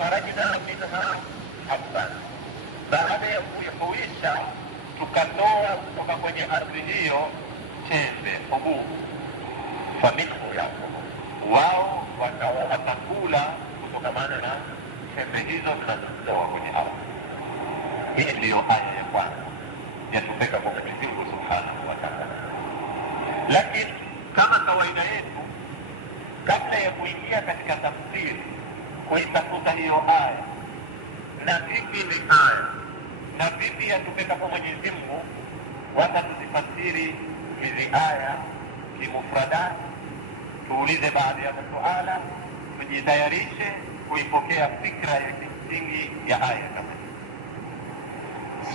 akharajna minha habban, baada ya kuihuisha tukatoa kutoka kwenye ardhi hiyo chembe ububu, faminhu yakulu, wao watakula kutokamana na chembe hizo zinazotoa kwenye ardhi. Hii ndiyo aya ya kwanza yatupeka kwa Mwenyezi Mungu Subhanahu wa Ta'ala. Lakini kama kawaida yetu, kabla ya kuingia katika tafsiri, kuitafuta hiyo aya na vipi ni aya na vipi yatupeka kwa Mwenyezi Mungu, wata tuzifasiri hizi aya kimufradat, tuulize baadhi ya masuala, tujitayarishe kuipokea fikra ya kimsingi ya aya kama hii.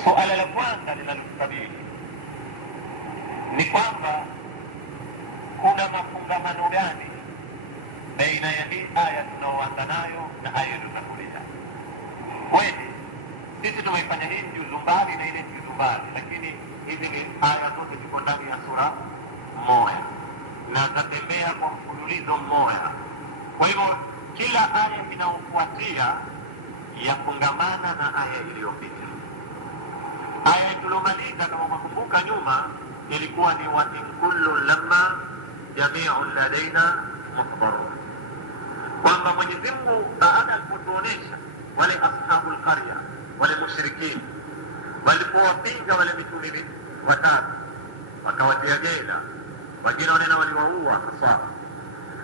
Suala la kwanza linalotukabili ni kwamba kuna mafungamano gani baina ya hii aya tunaoanza nayo na aya iliyotangulia. Kweli sisi tumeifanya hii juzu mbali na ile juzu mbali, lakini hizi ni aya zote ziko ndani ya sura moja na zatembea kwa mfululizo mmoja. Kwa hivyo kila aya inayofuatia yafungamana na aya iliyopita. Aya tuliyomaliza kama mkumbuka nyuma ilikuwa ni wa in kullu lamma jami'un ladaina muhdarun, kwamba Mwenyezi Mungu baada ya kutuonesha wale ashabul qarya, wale mushrikini walipowapinga wale mitume watatu, wakawatia jela, wengine wanena waliwaua hasa,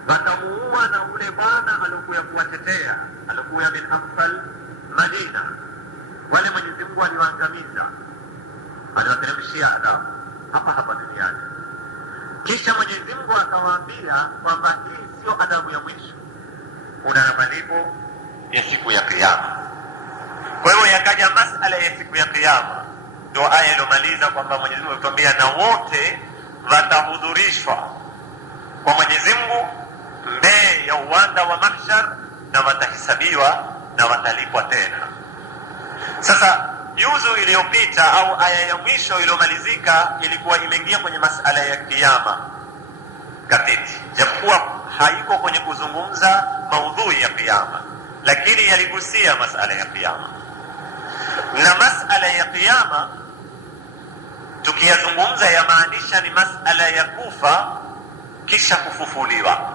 wakamuua na ule bwana alikuwa kuwatetea, alikuwa min afsal Madina, wale Mwenyezi Mungu aliwaangamiza, aliwateremshia adhabu hapa hapa duniani. Kisha Mwenyezi Mungu akawaambia kwamba hii sio adhabu ya mwisho, kuna malipo ya siku ya Kiyama. Kwa hiyo yakaja masala ya siku ya Kiyama, ndio aya iliyomaliza kwamba Mwenyezi Mungu atuambia na wote watahudhurishwa kwa Mwenyezi Mungu mbele ya uwanda wa mahshar, na watahesabiwa na watalipwa tena. Sasa juzu iliyopita au aya ya mwisho iliyomalizika ilikuwa imeingia kwenye masala ya Kiyama katiti, japokuwa haiko kwenye kuzungumza maudhui ya Kiyama, lakini yaligusia masala ya Kiyama. Na masala ya Kiyama tukiyazungumza yamaanisha ni masala ya kufa kisha kufufuliwa,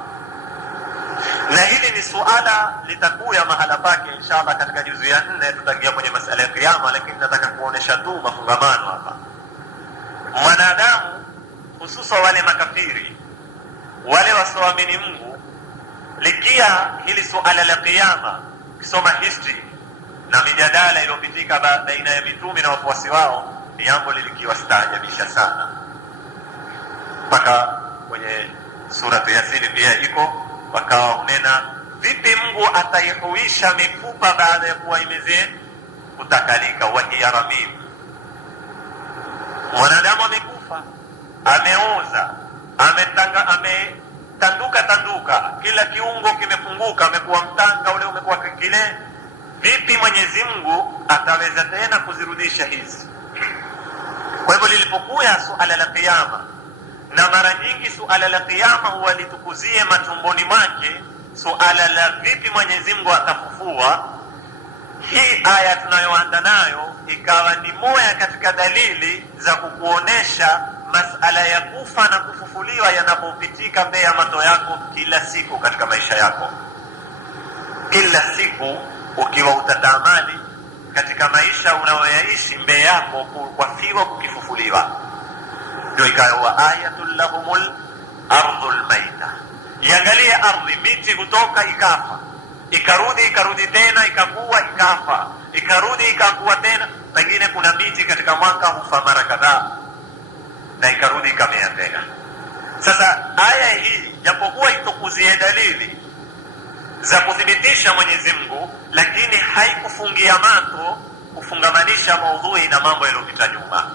na hili ni suala litakuya mahala pake inshallah katika juzu ya 4. Tutaingia kwenye masala ya Kiyama, lakini nataka kuonesha tu mafungamano hapa. Mwanadamu hususan wale makafiri, wale wasioamini Mungu, likia hili suala la Kiyama, kisoma history na mijadala iliyopitika baina ya mitume na wafuasi wao, ni jambo lilikiwastaajabisha sana. Mpaka kwenye sura ya Yasin pia iko wakawa unena vipi Mungu ataihuisha mifupa baada ya kuwa imeze kutakalika, wa hiya ramim. Mwanadamu amekufa, ameoza, ametanduka, kila kiungo kimefunguka, amekuwa mtanga ule umekuwa kile. Vipi Mwenyezi Mungu ataweza tena kuzirudisha hizi? Kwa hivyo lilipokuwa suala la Kiyama, na mara nyingi suala la Kiyama huwa litukuzie matumboni mwake suala la vipi Mwenyezi Mungu atafufua, hii aya tunayoanza nayo ikawa ni moja katika dalili za kukuonesha masala ya kufa na kufufuliwa yanapopitika mbele ya macho yako kila siku katika maisha yako. Kila siku ukiwa utatamani katika maisha unayoyaishi mbele yako kufiwa kukifufuliwa, ndio ikawa ayatul lahumul ardhul maita. Iangalie ardhi, miti kutoka ikafa, ikarudi tena, ikakuwa ikafa, ikarudi ikakuwa tena. Pengine kuna miti katika mwaka hufa mara kadhaa na ikarudi ikamea tena. Sasa aya hii japokuwa itukuzie dalili za kuthibitisha Mwenyezi Mungu, lakini haikufungia macho kufungamanisha maudhui na mambo yaliyopita nyuma,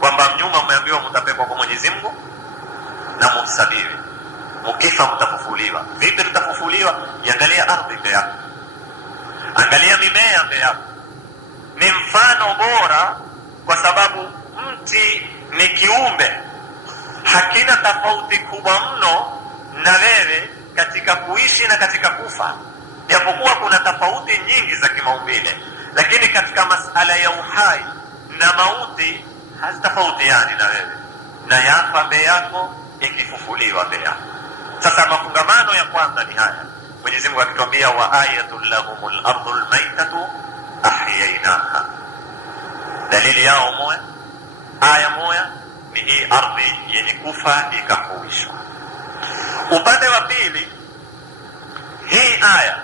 kwamba nyuma mmeambiwa mtapekwa kwa Mwenyezi Mungu na mumsabiri, mkifa mtafufuliwa. Vipi tutafufuliwa? Angalia ardhi mbele yako, angalia mimea mbele yako. Ni mfano bora, kwa sababu mti ni kiumbe, hakina tofauti kubwa mno na wewe katika kuishi na katika kufa, japokuwa kuna tofauti nyingi maumbile, lakini katika masala ya uhai na mauti hazitofautiani na wewe, na yafa mbele yako, ikifufuliwa mbele yako. Sasa mafungamano ya kwanza ni haya, Mwenyezi Mungu akituambia wa ayatul lahumul ardhul maitatu ahyainaha. Dalili yao moja, aya moja ni hii ardhi yenye kufa ikahuishwa. Upande wa pili, hii aya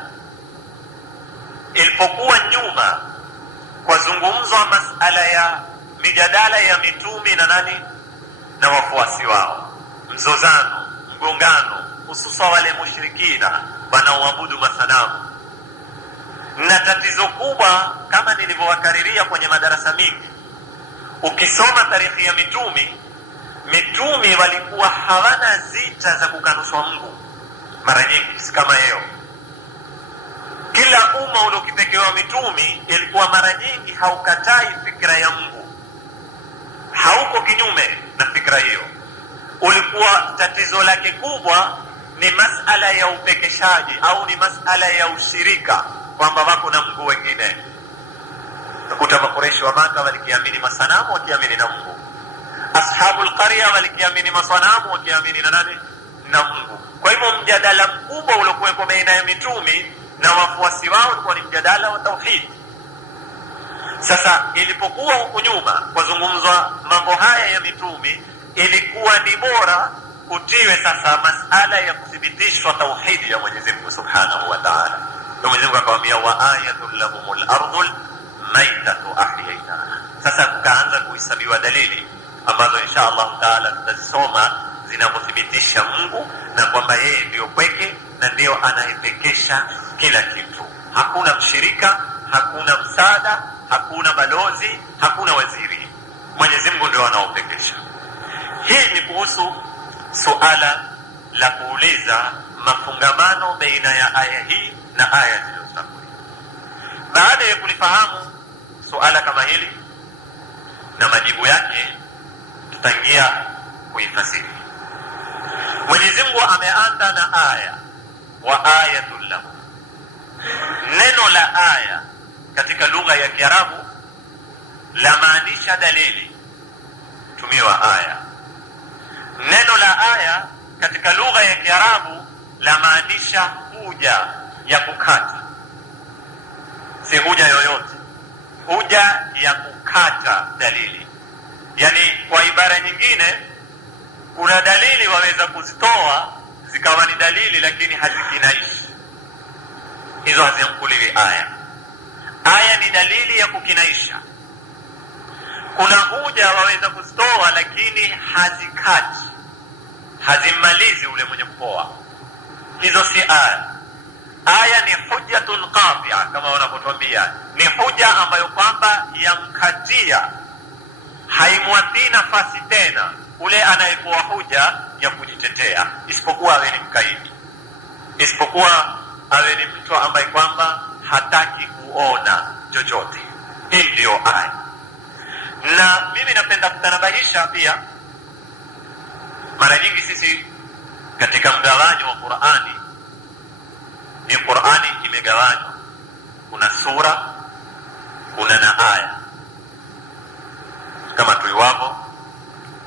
ilipokuwa nyuma kwa zungumzwa masala ya mijadala ya mitume na nani na wafuasi wao, mzozano, mgongano, hususa wale mushrikina wanaoabudu masanamu. Na tatizo kubwa kama nilivyowakariria kwenye madarasa mingi, ukisoma tarikhi ya mitume walikuwa hawana zita za kukanushwa Mungu. Mara nyingi si kama leo, kila umma uliokipekewa mitume ilikuwa mara nyingi haukatai fikra ya Mungu, hauko kinyume na fikra hiyo. Ulikuwa tatizo lake kubwa ni masala ya upekeshaji au ni masala ya ushirika, kwamba wako na Mungu wengine. Nakuta Makureishi wa Maka walikiamini masanamu wakiamini na Mungu, ashabul qarya walikiamini masanamu wakiamini na nani na Mungu. Kwa hivyo mjadala mkubwa uliokuwa baina ya mitume na wafuasi wao ulikuwa ni mjadala wa tauhid. Sasa ilipokuwa huku nyuma kwa zungumzwa mambo haya ya mitume, ilikuwa ni bora kutiwe sasa masala ya kuthibitishwa tauhidi ya Mwenyezi Mungu Subhanahu wa Ta'ala. Mwenyezi Mungu akamwambia wa ayatul lahumul ardhul maitatu ahyainaha. Sasa tukaanza kuhesabiwa dalili ambazo insha Allah Ta'ala tutazisoma zinazothibitisha Mungu na kwamba yeye ndio pekee na ndio anayepekesha kila kitu. Hakuna mshirika, hakuna msaada, hakuna balozi, hakuna waziri. Mwenyezi Mungu ndio anaopekesha. Hii ni kuhusu suala la kuuliza mafungamano baina ya aya hii na aya zilizotangulia. Baada ya kulifahamu suala kama hili na majibu yake, tutaingia kuifasiri. Mwenyezi Mungu ameanza na aya wa ayatul lahu. Neno la aya katika lugha ya Kiarabu la maanisha dalili, tumiwa aya. Neno la aya katika lugha ya Kiarabu la maanisha huja ya kukata, si huja yoyote, huja ya kukata dalili. Yani kwa ibara nyingine, kuna dalili waweza kuzitoa zikawa ni dalili lakini hazikinaishi, hizo hazimkuliwi aya. Aya ni dalili ya kukinaisha. Kuna huja waweza kuzitoa lakini hazikati, hazimmalizi ule mwenye kupoa, hizo si aya. Aya ni hujjatun qati'a, kama wanapotuambia ni huja ambayo kwamba yamkatia, haimwatii nafasi tena ule anayepoa huja ya kujitetea, isipokuwa awe ni mkaidi, isipokuwa awe ni mtu ambaye kwamba hataki kuona chochote. Hii ndio aya. Na mimi napenda kutanabahisha pia, mara nyingi sisi katika mgawanyo wa Qur'ani, ni Qur'ani imegawanywa, kuna sura, kuna na aya. Kama tuliwavo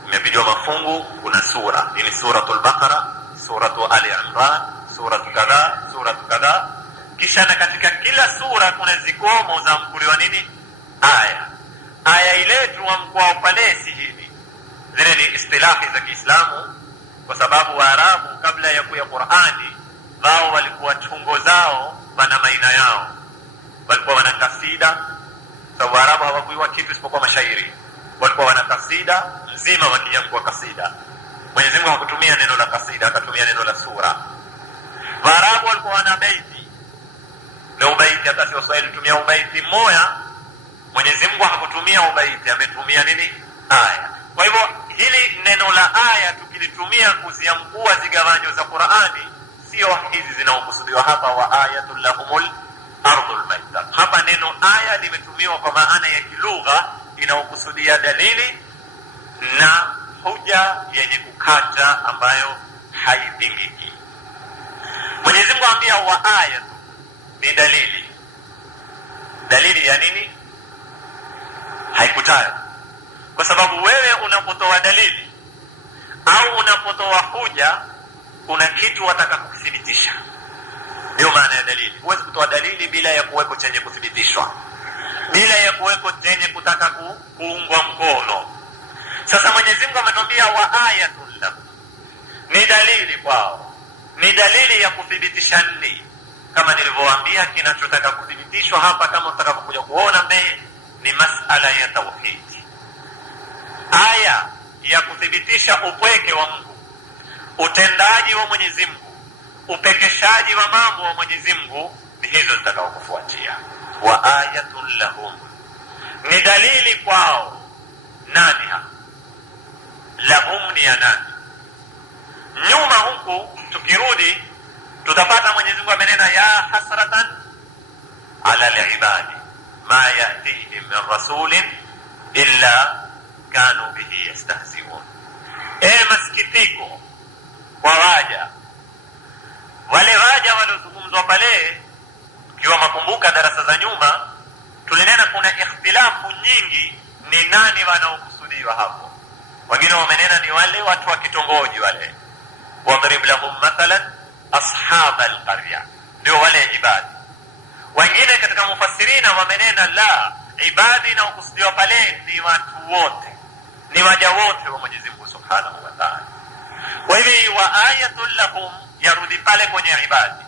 imepigiwa mafungu, kuna sura, hii ni suratul Baqara, suratul Ali Imran, suratul kadha, suratul kadha. Kisha na katika kila sura kuna zikomo za mkuliwa nini? Aya. Aya ile tuamkwa upalesi hivi, zile ni istilahi za Kiislamu, kwa sababu Waarabu kabla ya kuya Qur'ani wao walikuwa chungo zao wana maina yao, walikuwa wana kasida. Sababu Waarabu hawakuiwa kitu isipokuwa mashairi, walikuwa wana kasida mzima wakiamkwa kasida. Mwenyezi Mungu hakutumia neno la kasida, akatumia neno la sura. Waarabu walikuwa wana baiti, na ubaiti hata si Waswahili tumia ubaiti mmoja. Mwenyezi Mungu hakutumia ubaiti, ametumia nini? Aya. Kwa hivyo hili neno la aya tukilitumia kuziamkua zigawanyo za Qur'ani, sio hizi zinaokusudiwa hapa wa ayatul lahumul ardhul maitah. Hapa neno aya limetumiwa kwa maana ya kilugha inaokusudia dalili na hoja yenye kukata ambayo haipingiki. Mwenyezi Mungu ambia wa aya ni dalili, nini? Haikutaja. Kwa sababu wewe unapotoa dalili au unapotoa hoja, kuna kitu wataka kukithibitisha. Ndio maana ya dalili. Huwezi kutoa dalili bila ya kuweko chenye kuthibitishwa, bila ya kuweko chenye kutaka kuungwa mkono. Sasa Mwenyezi Mungu ametuambia wa ayatul lahum, ni dalili kwao, ni dalili ya kuthibitisha nini? Kama nilivyowaambia, kinachotaka kuthibitishwa hapa, kama utakapokuja kuona mbele, ni masala ya tauhid. Aya ya kuthibitisha upweke wa Mungu, utendaji wa Mwenyezi Mungu, upekeshaji wa mambo wa Mwenyezi Mungu, ni hizo zitakao kufuatia. Wa ayatul lahum, ni dalili kwao. Nani ha? Lahum ni ya nani? Nyuma huku tukirudi tutapata Mwenyezi Mungu amenena ya hasratan ala al-ibadi ma ya'tihim min rasulin illa kanu bihi yastahzi'un. Masikitiko kwa waja, wale waja waliozungumzwa pale. Kiwa makumbuka darasa za nyuma tulinena kuna ikhtilafu nyingi ni nani wanaokusudiwa hapo. Wengine wamenena ni wale watu wa kitongoji wale, wadrib lahum mathalan ashab alqarya, ndio wale ibadi. Wengine katika mufassirina wamenena la, ibadi na kusudiwa pale ni watu wote, ni waja wote wa Mwenyezi Mungu Subhanahu wa Ta'ala. Kwa hivyo wa ayatul lahum yarudi pale kwenye ibadi,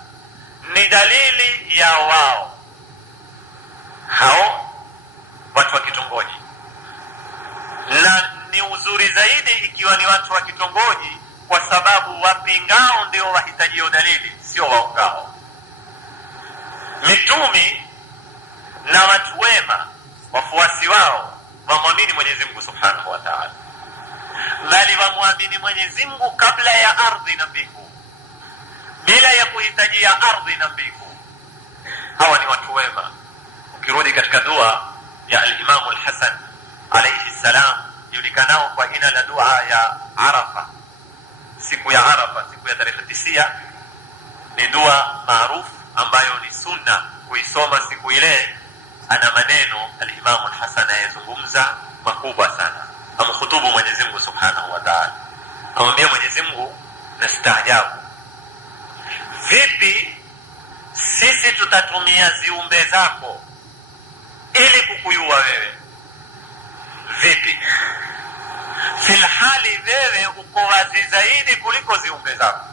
ni dalili ya wao hao watu wa kitongoji. Na ni uzuri zaidi ikiwa ni watu wa kitongoji, kwa sababu wapingao ndio wahitajio dalili, sio waungao. Mitumi na watu wema, wafuasi wao, wamwamini Mwenyezi Mungu Subhanahu wa Ta'ala, bali wamwamini Mwenyezi Mungu kabla ya ardhi na mbingu, bila ya kuhitajia ardhi na mbingu. Hawa ni watu wema. Ukirudi katika dua ya al-Imam al-Hasan alayhi salam, yulikanao kwa jina la dua ya Arafa, siku ya Arafa, siku ya tarehe 9, ni dua maarufu ambayo ni sunna kuisoma siku ile. Ana maneno al-Imam al-Hasan ayazungumza makubwa sana, amkhutubu Mwenyezi Mungu Subhanahu wa Ta'ala, amwambia Mwenyezi Mungu, nastaajabu vipi sisi tutatumia ziumbe zako ili kukuyua wewe. Vipi filhali wewe uko wazi zaidi kuliko ziumbe zako.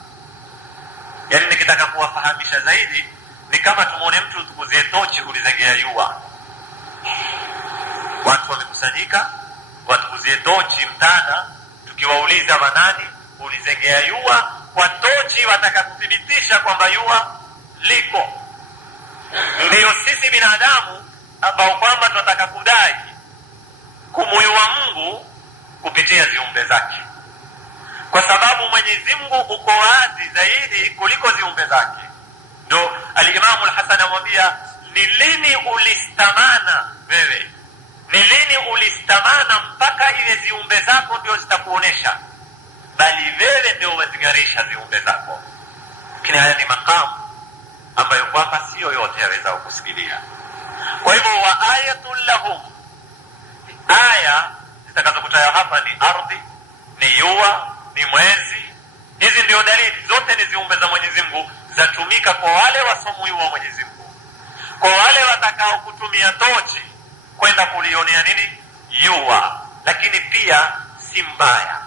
Yani nikitaka kuwafahamisha zaidi, ni kama tumuone mtu tukuzie tochi kulizengea yua. Watu wamekusanyika, watukuzie tochi mtana, tukiwauliza manani ulizengea yua kwa tochi, wataka kuthibitisha kwamba yua liko. Ndio sisi binadamu ambao kwamba tunataka kudai kumuyua Mungu kupitia ziumbe zake, kwa sababu Mwenyezi Mungu uko wazi zaidi kuliko ziumbe zake. Ndio al-Imam al-Hasan amwambia, ni lini ulistamana wewe, ni lini ulistamana mpaka ile ziumbe zako ndio zitakuonesha, bali wewe ndio wazingarisha ziumbe zako. Lakini haya ni makamu ambayo kwamba sio yote yaweza kusikilia. Kwa hivyo wa ayatul lahum, aya zitakazokutajwa hapa ni ardhi, ni jua, ni mwezi. Hizi ndio dalili, zote ni ziumbe za Mwenyezi Mungu, zatumika kwa wale wasomuiwa wa Mwenyezi Mungu, kwa wale watakao kutumia tochi kwenda kulionea nini jua. Lakini pia si mbaya,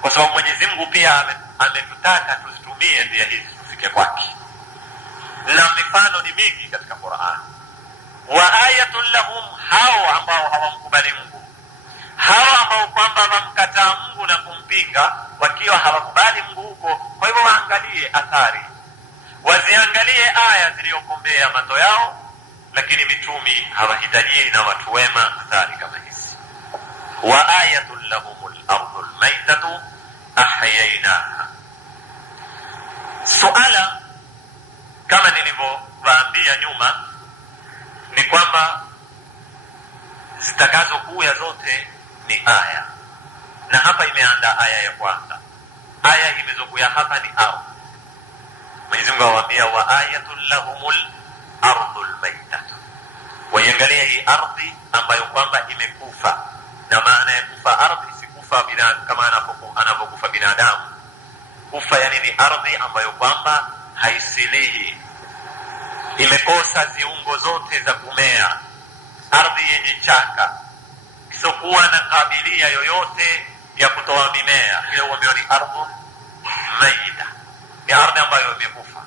kwa sababu Mwenyezi Mungu pia ametutaka tuzitumie ndia hizi tufike kwake, na mifano ni mingi katika Qur'an. Wa ayatul lahum, hao ambao hawamkubali Mungu, hao ambao kwamba wamkataa Mungu na kumpinga, wakiwa hawakubali Mungu huko. Kwa hivyo waangalie athari, waziangalie aya zilizokombea mato yao, lakini mitumi hawahitaji na watu wema athari kama hizi. Wa ayatul lahumul ardhul maitatu ahyaynaha. Suala kama nilivyowaambia nyuma ni kwamba zitakazokuja zote ni aya, na hapa imeanza aya ya kwanza. Aya imezokuya hapa ni ardhi. Mwenyezi Mungu awaambia wa ayatul lahumul ardhul maitatu, hii ardhi ambayo kwamba imekufa. Na maana ya kufa ardhi si kufa kama anavyokufa binadamu. Kufa yani ni ardhi ambayo kwamba haisilihi, imekosa ziungo zote za kumea, ardhi yenye chaka isokuwa na kabilia yoyote ya kutoa mimea. Ile huambiwa ni ardhun maita, ni ardhi ambayo imekufa.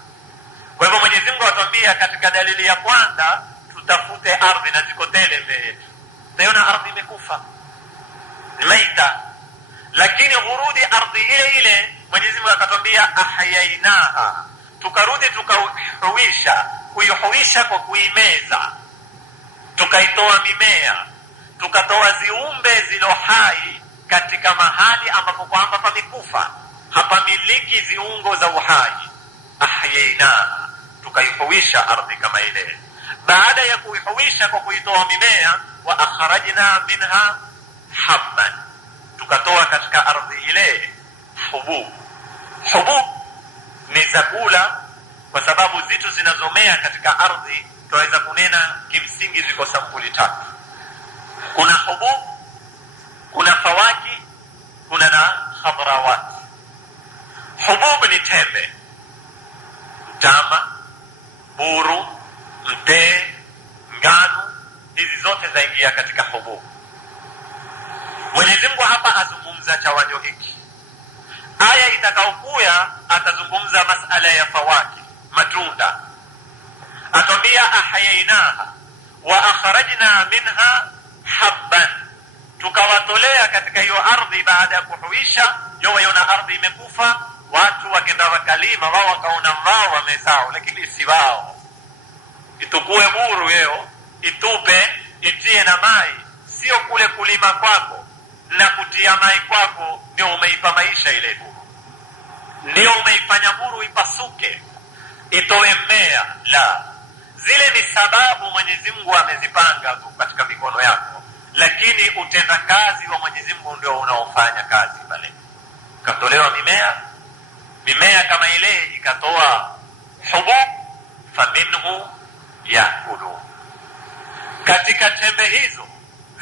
Kwa hivyo Mwenyezi Mungu atuambia katika dalili ya kwanza tutafute ardhi, na ziko tele mbele yetu. Tayona ardhi imekufa, ni maita. Lakini hurudi ardhi ile ile, Mwenyezi Mungu akatwambia ahyainaha, tukarudi tukahuisha. Kuihuisha kwa kuimeza, tukaitoa mimea, tukatoa ziumbe zilo hai katika mahali ambapo kwamba pamekufa, hapamiliki ziungo za uhai. Ahyainaha, tukaihuisha ardhi kama ile. Baada ya kuihuisha kwa kuitoa mimea, wa akhrajna minha habban, tukatoa katika ardhi ile hubub. Hubub ni zakula, kwa sababu zitu zinazomea katika ardhi tunaweza kunena kimsingi ziko sampuli tatu. Kuna hubub, kuna fawaki, kuna na khadrawat. Hubub ni tembe, mtama, buru, mtee, ngano, hizi zote zaingia katika hubub. Mwenyezi Mungu hapa azungumza chawanyo hiki. Aya itakaokuya atazungumza masala ya fawaki, matunda. Atambia ahyainaha wa akhrajna minha habban, tukawatolea katika hiyo ardhi baada ya kuhuisha. Yona ardhi imekufa, watu wakenda wakalima, wao wakaona wao wamezao, lakini si wao. Itukue buru yeo, itupe, itie na mai. Sio kule kulima kwako na kutia mai kwako ndio umeipa maisha ile buru, ndio umeifanya buru ipasuke itoe mmea. La, zile ni sababu Mwenyezi Mungu amezipanga katika mikono yako, lakini utenda kazi wa Mwenyezi Mungu ndio unaofanya kazi pale. Katolewa mimea kama ile ikatoa hubub, faminhu yakulu. Katika tembe hizo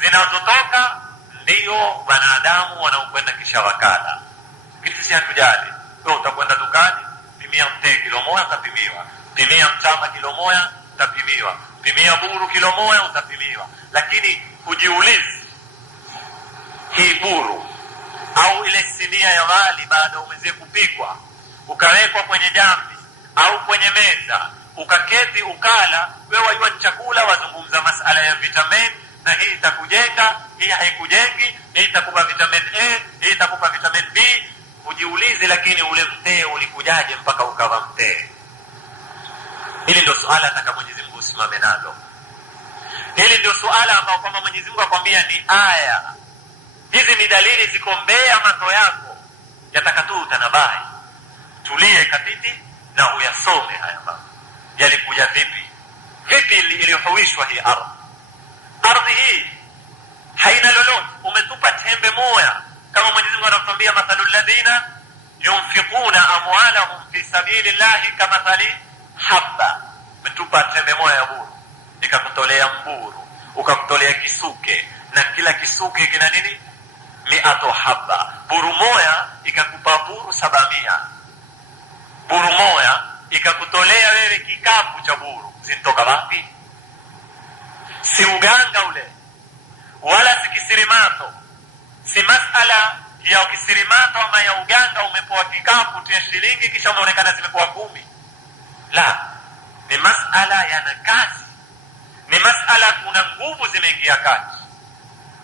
zinazotoka ndio wanadamu wanaokwenda kisha wakala. Kitu si hatujali. Wewe utakwenda dukani, pimia mtee kilo moja utapimiwa, pimia mtama kilo moja utapimiwa, pimia buru kilo moja utapimiwa. Lakini ujiulize, hii buru au ile sinia ya wali baada umeze kupikwa ukawekwa kwenye jambi au kwenye meza ukaketi ukala, wewe wajua chakula, wazungumza masala ya vitamin, na hii itakujenga, hii haikujengi, hii itakupa vitamin A, hii itakupa vitamin B. Ujiulize, lakini ule mtee ulikujaje mpaka ukawa mtee? Hili ndio suala ataka Mwenyezi Mungu usimame nalo. Hili ndio suala ambao kama Mwenyezi Mungu akwambia ni aya. Hizi ni dalili ziko mbele ya macho yako, yataka tu utanabai. Tulie katiti na uyasome haya mambo. Yalikuja vipi iliyohuishwa hii ardhi? Ardhi hii haina lolote, umetupa tembe moja. Kama Mwenyezi Mungu anatuambia mathalul ladhina yunfiquna amwalahum fi sabilillahi kamathali habba, umetupa tembe moja ya buru, ikakutolea mburu, ukakutolea kisuke, na kila kisuke kina nini? 100 habba. Buru moja ikakupa buru 700. Buru moja ikakutolea wewe kikapu cha buru. Zintoka wapi? Si uganga ule, wala si kisirimato. Si masala ya kisirimato ama ya uganga umepewa kikapu tia shilingi kisha unaonekana zimekuwa 10. La, ni masala yana kazi, ni masala kuna nguvu zimeingia kati.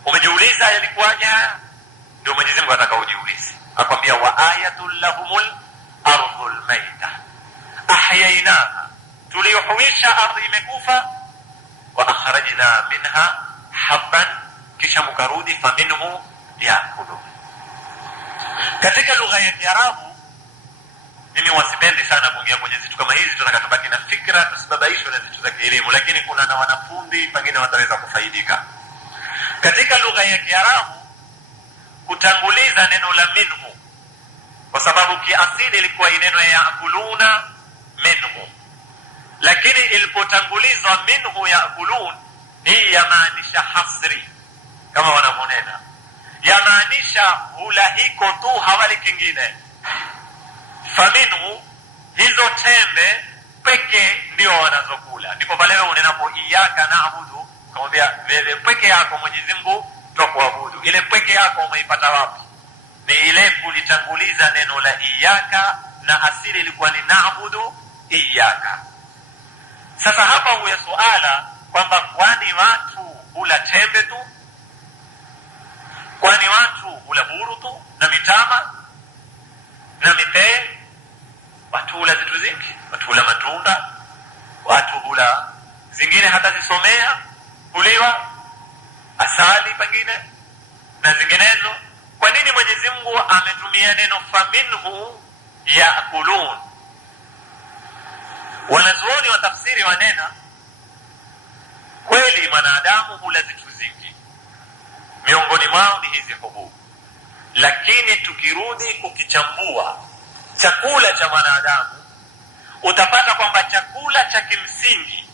Umejiuliza yalikuwaje? Ndio Mwenyezi Mungu ataka ujiulize. Akwambia wa ayatul lahumul ardhul maita ahyainaha, tuliyohuisha ardhi imekufa, wa akhrajna minha habban, kisha mukarudi faminhu yakulu. Katika lugha ya Kiarabu, mimi wasipendi sana kuongea kwenye vitu kama hizi, tunataka tubaki na fikra, tusibabaishwe na vitu za kielimu, lakini kuna na wanafunzi pengine wataweza kufaidika. Katika lugha ya Kiarabu kutanguliza neno la minhu, kwa sababu kiasili ilikuwa neno ya yakuluna minhu, lakini ilipotangulizwa minhu yakulun hii yamaanisha hasri kama wanavyonena, yamaanisha hula hiko tu, hawali kingine. Faminhu, hizo tembe peke ndio wanazokula. Ndipo pale unenapo iyaka naabudu, kamwambia wewe peke yako Mwenyezi Mungu twakuabudu. Ile peke yako umeipata wapi? Ni ile kulitanguliza neno la iyaka, na asili ilikuwa ni naabudu iyaka. Sasa hapa huya suala kwamba kwani watu hula tembe tu? Kwani watu hula buru tu na mitama na mipee? Watu hula vitu zingi, watu hula matunda, watu hula zingine hata zisomea huliwa, asali pengine na zinginezo. Kwa nini Mwenyezi Mungu ametumia neno faminhu yaakulun? Wanazuoni wa tafsiri wanena kweli mwanadamu hula vitu zingi, miongoni mwao ni hizi hububu, lakini tukirudi kukichambua chakula cha mwanadamu utapata kwamba chakula cha kimsingi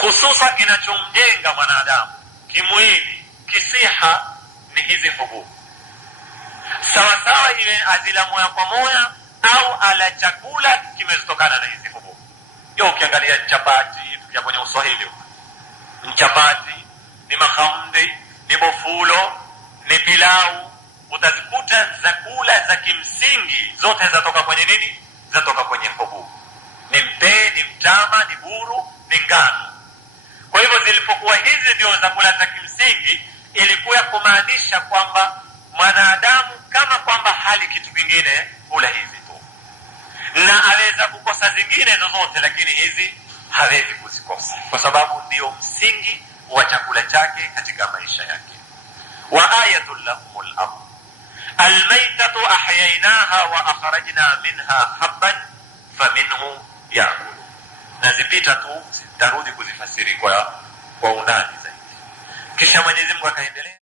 hususa kinachomjenga mwanadamu kimwili, kisiha, ni hizi hububu. Sawasawa iwe azila moya kwa moya au ala chakula kimezitokana na hizi hububu. Yo ukiangalia chapati ya kwenye Uswahili, mchapati ni mahamdi, ni bofulo, ni pilau, utazikuta zakula za kimsingi zote zatoka kwenye nini? Zatoka kwenye hububu. Ni mpee, ni mtama, ni buru, ni ngano. Kwa hivyo zilipokuwa hizi ndio zakula za kimsingi, ilikuwa kumaanisha kwamba mwanadamu kama kwamba hali kitu kingine hula hizi tu, na aweza kukosa zingine zozote, lakini hizi hawezi kuzikosa kwa sababu ndio msingi wa chakula chake katika maisha yake. Wa ayatul lahumul ardh almaytatu ahyaynaha wa akhrajna minha habban faminhu yaakulu. Nazipita tu, sitarudi kuzifasiri kwa undani zaidi. Kisha Mwenyezi Mungu akaendelea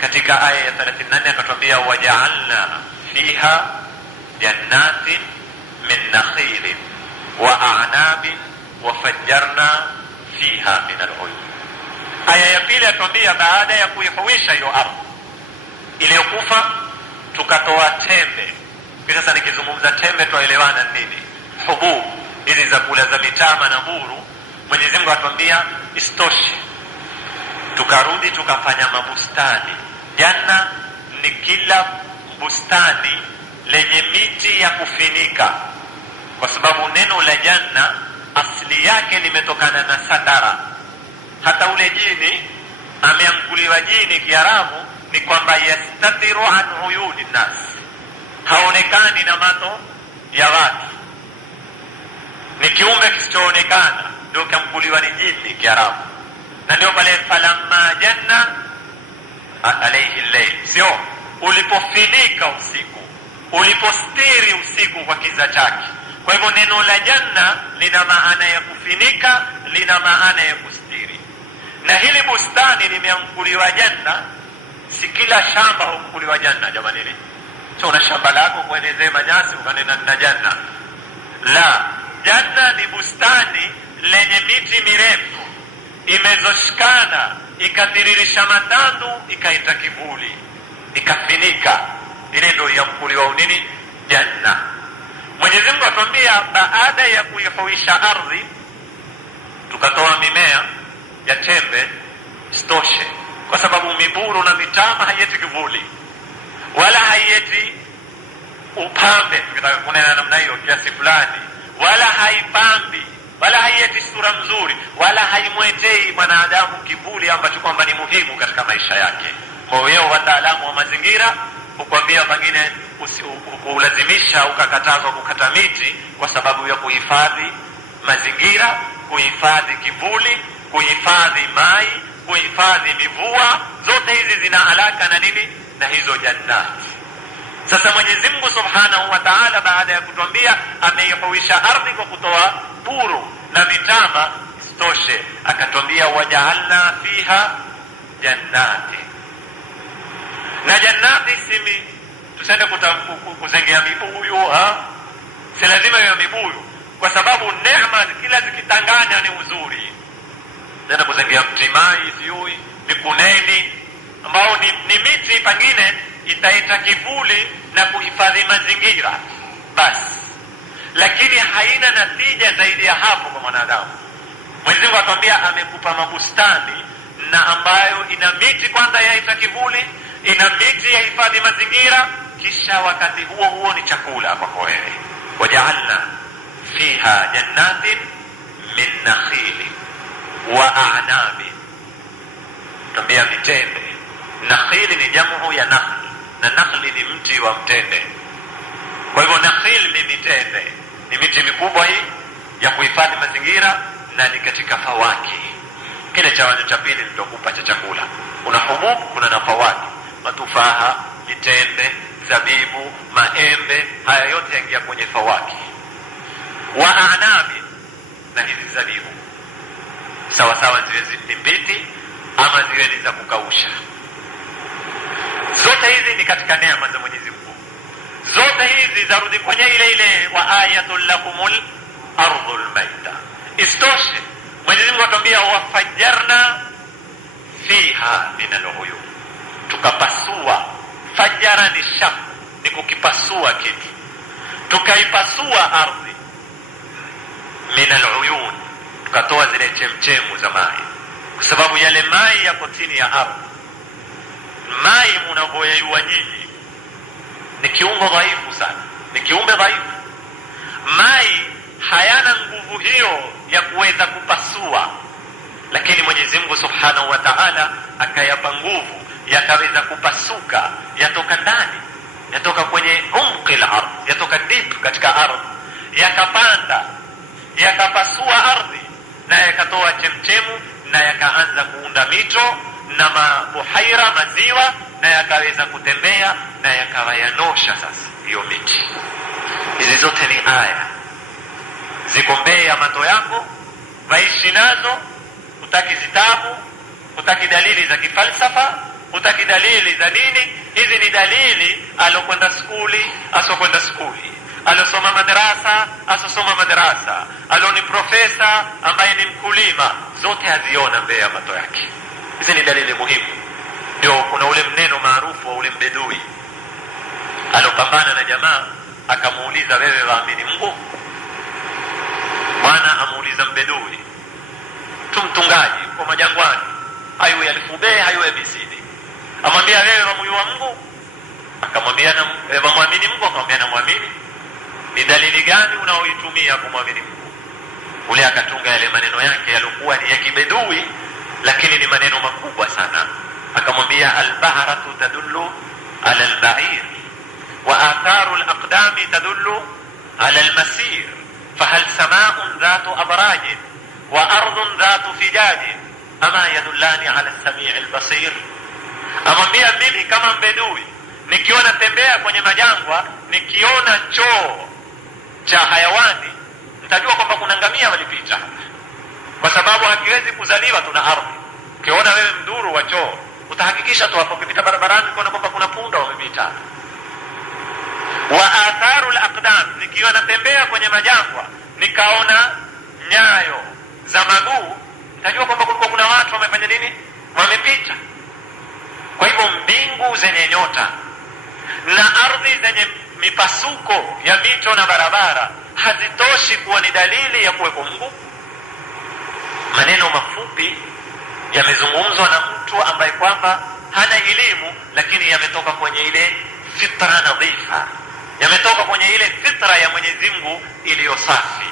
katika aya ya 34 akatwambia waja'alna fiha jannatin min nakhilin wa a'nabin wa fajjarna fiha min al-uyun. Aya ya pili atwambia baada ya kuihuisha hiyo ardhi iliyokufa tukatoa tembe. Sasa nikizungumza tembe tuelewana nini? Hububu hizi za kula za mitama na buru. Mwenyezi Mungu atwambia istoshi, tukarudi tukafanya mabustani. Janna ni kila bustani lenye miti ya kufinika, kwa sababu neno la janna asili yake limetokana na satara. Hata ule jini ameanguliwa jini Kiarabu ni kwamba yastatiru an uyuni nas, haonekani na macho ya watu, ni kiumbe kisichoonekana, ndio kamkuliwa ni jini Kiarabu. Na ndio pale falamma janna alayhi al-layl, sio ulipofinika usiku, ulipostiri usiku kwa kiza chake. Kwa hivyo neno la janna lina maana ya kufinika, lina maana ya kustiri. Na hili bustani limeanguliwa janna, si kila shamba hukuliwa janna jamani. Sio una shamba lako kuenezea manyasi ukanena na janna. La, janna ni bustani lenye miti mirefu imezoshikana ikatiririsha matandu ikaita kivuli. ikafinika. Ile ndio yamkuliwa nini? Janna. Mwenyezi Mungu atuambia baada ya kuihuisha ardhi tukatoa mimea ya tembe, stoshe, kwa sababu miburu na mitama haieti kivuli wala haieti upambe, tukitaka kunena namna hiyo kiasi fulani, wala haipambi wala haieti sura mzuri, wala haimwetei mwanadamu kivuli ambacho kwamba ni muhimu katika maisha yake. Kwa hiyo wataalamu wa mazingira hukwambia pengine ulazimisha ukakatazwa kukata miti kwa sababu ya kuhifadhi mazingira, kuhifadhi kivuli, kuhifadhi mai, kuhifadhi mivua. Zote hizi zina alaka na nini? Na hizo jannati. Sasa Mwenyezi Mungu Subhanahu wa Ta'ala baada ya kutuambia ameihuisha ardhi kwa kutoa puru na mitama, stoshe akatuambia waja'alna fiha jannati. Na jannati simi tusende kuzengea mibuyu, si lazima iwe mibuyu, kwa sababu neema kila zikitanganya ni uzuri. Nenda kuzengea mtimai, siyui, mikuneni, ambao ni miti pengine itaita kivuli na kuhifadhi mazingira basi, lakini haina natija zaidi ya hapo kwa mwanadamu. Mwenyezi Mungu atuambia amekupa mabustani na ambayo ina miti kwanza yaita kivuli, ina miti ya hifadhi mazingira, kisha wakati huo huo ni chakula kwako wewe. Waja'alna fiha jannatin min nakhili wa a'nabi, tambia mitende. Nakhili ni jamu ya nakhl, na nakhli ni mti wa mtende. Kwa hivyo nakhil ni mitende, ni miti mikubwa hii ya kuhifadhi mazingira, na ni katika fawaki. Kile cha pili nitakupa cha chakula, kuna hubub, kuna na fawaki, matufaha, mitende, zabibu, maembe, haya yote yaingia kwenye fawaki. Wa a'nabi, na hizi zabibu sawa sawa ziwe ni mbichi ama ziwe ni za kukausha. Zote hizi ni katika neema za Mwenyezi Mungu. Zote hizi zarudi kwenye ile ile wa ayatul lakumul ardhul maita. Istoshe Mwenyezi Mungu atuambia wafajjarna fiha minal uyun, tukapasua. Fajara ni shaq, ni kukipasua kitu, tukaipasua ardhi. Minal uyun, tukatoa zile chemchemu za maji, kwa sababu yale maji yako chini ya ardhi. Mai mnavyoyaiwa nyinyi ni kiungo dhaifu sana, ni kiumbe dhaifu. Mai hayana nguvu hiyo ya kuweza kupasua, lakini Mwenyezi Mungu Subhanahu wa Ta'ala akayapa nguvu, yakaweza kupasuka, yatoka ndani, yatoka kwenye umqil ardh, yatoka deep katika ardhi, yakapanda, yakapasua ardhi, na yakatoa chemchemu, na yakaanza kuunda mito na mabuhaira, maziwa, na yakaweza kutembea, na yakawayanosha sasa hiyo miti. Hizi zote ni aya ziko mbele ya macho yako, waishi nazo. Hutaki zitabu, hutaki dalili za kifalsafa, hutaki dalili za dini. Hizi ni dalili alokwenda skuli, asokwenda skuli, alosoma madrasa, asosoma madrasa, aloni profesa ambaye ni mkulima, zote haziona mbele ya macho yake. Hizi ni dalili muhimu. Ndio kuna ule mneno maarufu wa ule mbedui alopambana na jamaa, akamuuliza wewe waamini Mungu? Bwana amuuliza mbedui, mtungaji kwa majangwani, hayo yalifube, hayo yabisidi, amwambia wewe wamjua Mungu? Akamwambia na muamini Mungu. Akamwambia na muamini. Ni dalili gani unaoitumia kumwamini Mungu? Ule akatunga yale maneno yake yalikuwa ni ya kibedui, lakini ni maneno makubwa sana. Akamwambia al-bahratu tadullu ala al-ba'ir wa atharu al-aqdami tadullu ala al-masir, fahal sama'un dhatu abraj wa ardun dhatu fijaj ama yadullani ala as-sami' al-basir. Amwambia mimi kama mbedui nikiona tembea kwenye majangwa, nikiona choo cha hayawani, nitajua kwamba kuna ngamia walipita, kwa sababu hakiwezi kuzaliwa, tuna ardhi. Ukiona wewe mduru wa choo, utahakikisha tu hapo ukipita barabarani kuona kwamba kuna punda wamepita. Wa atharu al-aqdam, nikiwa natembea kwenye majangwa nikaona nyayo za maguu, nitajua kwamba kulikuwa kuna watu wamefanya nini, wamepita. Kwa hivyo mbingu zenye nyota na ardhi zenye mipasuko ya mito na barabara hazitoshi kuwa ni dalili ya kuwepo Mungu? Maneno mafupi yamezungumzwa na mtu ambaye kwamba hana elimu, lakini yametoka kwenye ile fitra nadhifa, yametoka kwenye ile fitra ya Mwenyezi Mungu iliyo safi.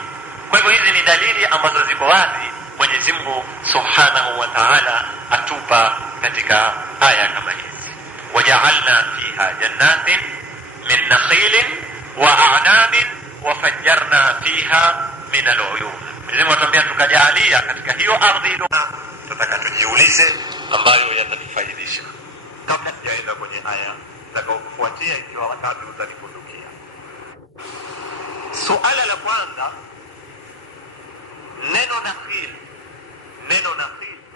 Kwa hivyo hizi ni dalili ambazo ziko wazi, Mwenyezi Mungu Subhanahu wa Ta'ala atupa katika aya kama hizi. Waja'alna fiha jannatin min nakhilin wa a'nabin wa fajjarna fiha min al-uyun. Mwenyezi Mungu atuambia tukajaalia katika hiyo ardhi ile tutakayojiulize ambayo yatatufaidisha. Kabla sijaenda kwenye aya tutakayofuatia, ikiwa wakati utanikundukia, suala la kwanza, neno nakhil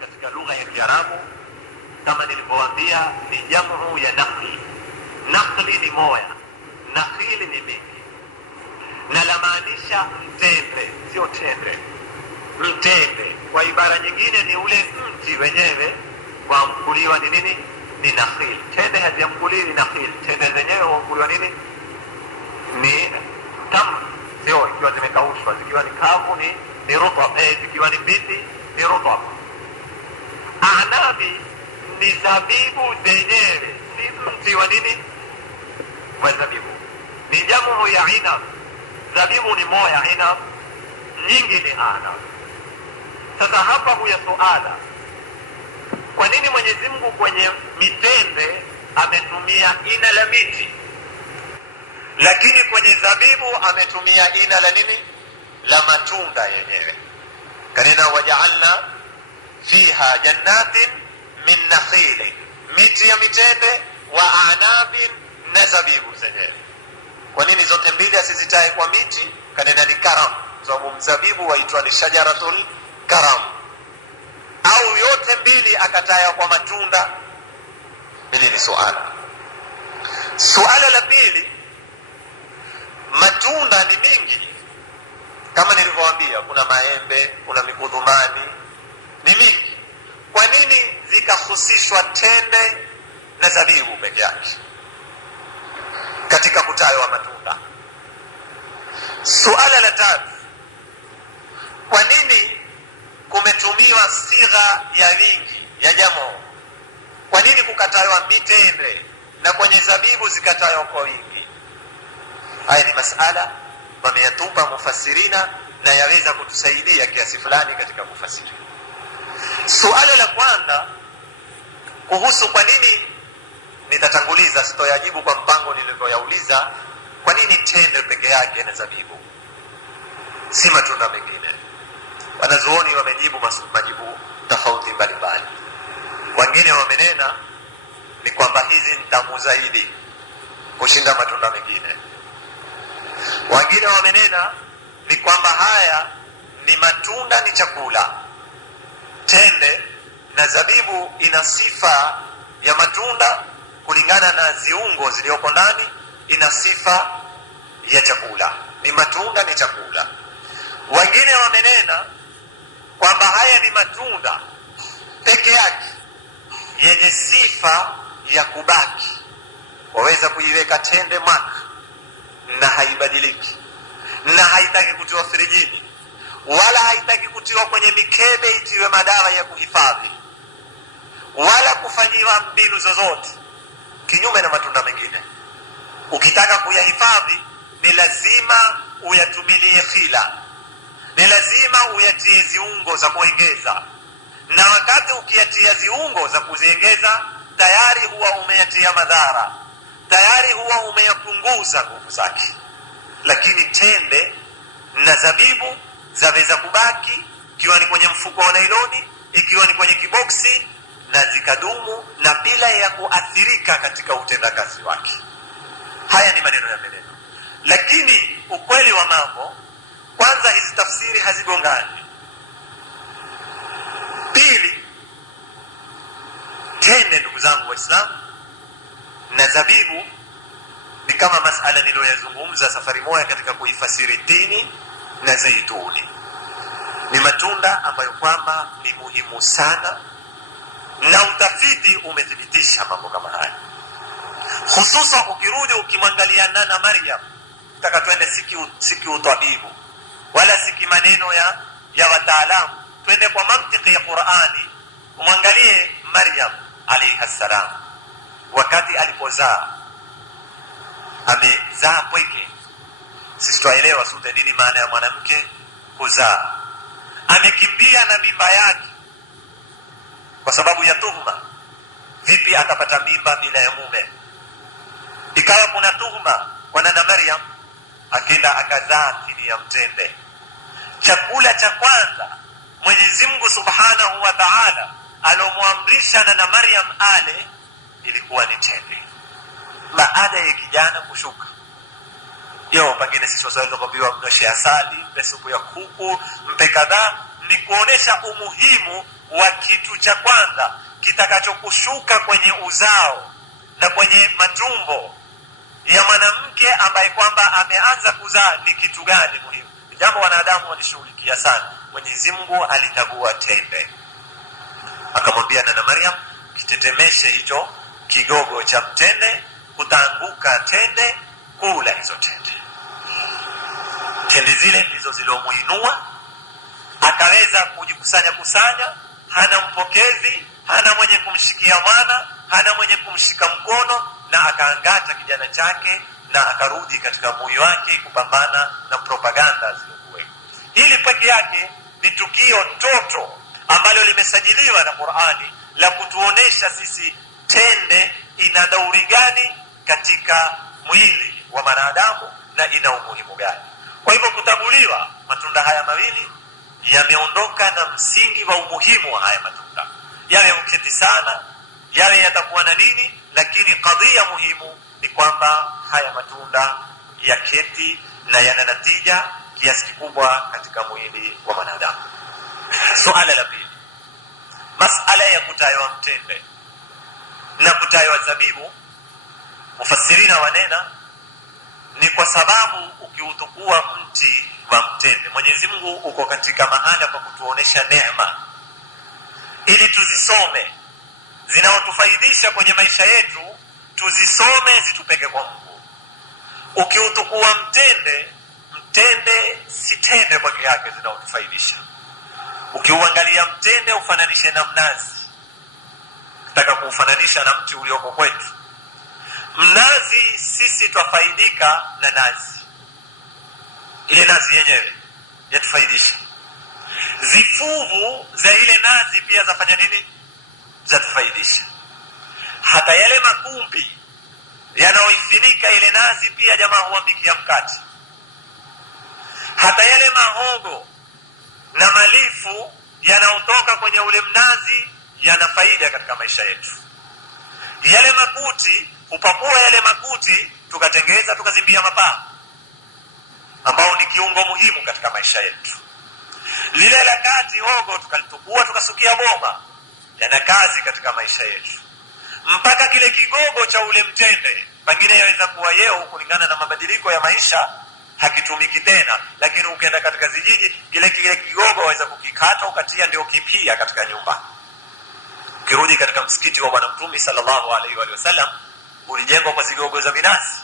katika lugha ya Kiarabu kama nilivyowaambia ni jamu ya nakhli. Nakhli ni moja, nakhil ni mingi, na la maanisha mtende, sio tende. Mtende kwa ibara nyingine ni ule mti wenyewe kwa mkuliwa ni nini? Ni nakhil. Tende hazimkuliwi nakhil, tende zenyewe hukuliwa nini? Ni tam, sio ikiwa zimekaushwa. Zikiwa ni kavu ni rutab, zikiwa ni mbichi ni rutab. Anabi ni zabibu zenyewe, si mti wa nini? Wa zabibu. Ni jamu ya inab. Zabibu ni moja, inab nyingi ni anab. Sasa hapa huya suala, kwa nini Mwenyezi Mungu kwenye mitende ametumia ina la miti, lakini kwenye zabibu ametumia ina la nini? La matunda yenyewe. Kanena waja'alna fiha jannatin min nakhil, miti ya mitende, wa a'nabin, na zabibu zenyewe. Kwa nini zote mbili asizitae kwa miti? Kanena ni karam, sababu mzabibu waitwa ni shajaratul karam. Au yote mbili akataya kwa matunda? Hili ni suala. Suala la pili, matunda ni mingi kama nilivyowaambia, kuna maembe, kuna mikudhumani, ni mingi. Kwa nini zikahusishwa tende na zabibu peke yake katika kutayo matunda? Suala la tatu, kwa nini kumetumiwa sigha ya wingi ya jamu? Kwa nini kukataywa mitende na kwenye zabibu zikataywa kwa wingi? Haya ni masala wameyatupa mufassirina na yaweza kutusaidia kiasi fulani katika kufasiri. Suala la kwanza kuhusu kwa nini, nitatanguliza, sitoyajibu kwa mpango nilivyoyauliza. Kwa nini tende peke yake na zabibu, si matunda mengine? Wanazuoni wamejibu majibu tofauti mbalimbali. Wengine wamenena ni kwamba hizi ni tamu zaidi kushinda matunda mengine. Wengine wamenena ni kwamba haya ni matunda, ni chakula. Tende na zabibu ina sifa ya matunda kulingana na ziungo zilioko ndani, ina sifa ya chakula, ni matunda, ni chakula. Wengine wamenena kwamba haya ni matunda peke yake yenye sifa ya kubaki. Waweza kuiweka tende mwaka na haibadiliki, na haitaki kutiwa firijini, wala haitaki kutiwa kwenye mikebe itiwe madawa ya kuhifadhi, wala kufanyiwa mbinu zozote, kinyume na matunda mengine. Ukitaka kuyahifadhi ni lazima uyatumilie khila, ni lazima uyatie ziungo za kuongeza, na wakati ukiyatia ziungo za kuziongeza tayari huwa umeyatia madhara, tayari huwa umeyapunguza nguvu zake. Lakini tende na zabibu zaweza kubaki, ikiwa ni kwenye mfuko wa nailoni, ikiwa ni kwenye kiboksi, na zikadumu na bila ya kuathirika katika utendakazi wake. Haya ni maneno ya maneno, lakini ukweli wa mambo, kwanza hizi tafsiri hazigongani. Pili, tende, ndugu zangu Waislamu, na zabibu ni kama masala niliyoyazungumza safari moja katika kuifasiri tini na zaituni. Ni matunda ambayo kwamba ni muhimu sana na utafiti umethibitisha mambo kama haya, hususan ukirudi ukimwangalia nana Maryam. Nataka twende siki utabibu wala siki maneno ya wataalamu, twende kwa mantiki ya Qur'ani. Umwangalie Maryam alayha salam, wakati alipozaa, amezaa pweke. Sisi tuelewa sote nini maana ya mwanamke kuzaa. Amekimbia na mimba yake kwa sababu ya tuhuma. Vipi atapata mimba bila ya mume? Ikawa kuna tuhuma kwa nana Maryam, akenda akazaa chini ya mtende. Chakula cha kwanza Mwenyezi Mungu Subhanahu wa Ta'ala alomwamrisha nana Maryam ale ilikuwa ni tende, baada ya kijana kushuka. Pengine sisi wasaweza kuambiwa mnoshe asali, mpe supu ya kuku, mpe kadhaa. Ni kuonesha umuhimu wa kitu cha kwanza kitakachokushuka kwenye uzao na kwenye matumbo ya mwanamke ambaye kwamba ameanza kuzaa ni kitu gani muhimu. Jambo wanadamu walishughulikia sana. Mwenyezi Mungu alitagua tende, akamwambia nana Maryam, kitetemeshe hicho kigogo cha mtende, kutaanguka tende, kula hizo tende. Tende zile ndizo zilomuinua, akaweza kujikusanya, hana mpokezi, hana mwenye kumshikia mwana, hana mwenye kumshika mkono, na akaangata kijana chake na akarudi katika moyo wake kupambana na propaganda zilizokuwepo. Hili peke yake ni tukio toto ambalo limesajiliwa na Qur'ani la kutuonesha sisi tende ina dauri gani katika mwili wa wanadamu na ina umuhimu gani. Kwa hivyo kutaguliwa matunda haya mawili yameondoka na msingi wa umuhimu wa haya matunda. Yale uketi sana, yale yatakuwa na nini, lakini kadhia muhimu ni kwamba haya matunda yaketi na yana natija kiasi kikubwa katika mwili wa wanadamu. Suala la pili, masala ya kutaywa mtende na kutaywa zabibu. Mufassirina wanena ni kwa sababu ukiutukua mti wa mtende, Mwenyezi Mungu uko katika mahala kwa kutuonesha neema ili tuzisome, zinaotufaidisha kwenye maisha yetu, tuzisome zitupeke kwa Mungu. Ukiutukua mtende si tende peke yake zinaotufaidisha. Ukiuangalia mtende ufananishe na mnazi, nataka kuufananisha na mti ulioko kwetu. Mnazi sisi twafaidika na nazi, ile nazi yenyewe yatufaidisha. Zifuvu za ile nazi pia zafanya nini? Zatufaidisha. Hata yale makumbi yanaoifinika ile nazi pia jamaa huambikia mkati. Hata yale mahogo na malifu yanaotoka kwenye ule mnazi yana faida katika maisha yetu. Yale makuti, upakua yale makuti tukatengeza tukazimbia mapaa ambao ni kiungo muhimu katika maisha yetu. Lile la kati hogo tukalitukua tukasukia boma, yana kazi katika maisha yetu. Mpaka kile kigogo cha ule mtende, pengine yaweza kuwa yeo kulingana na mabadiliko ya maisha hakitumiki tena, lakini ukienda katika zijiji kile kigogo waweza kukikata ukatia ndio kipia katika nyumba. Ukirudi katika msikiti wa Bwana Mtume sallallahu alaihi wa sallam, ulijengwa kwa zigogo za minazi,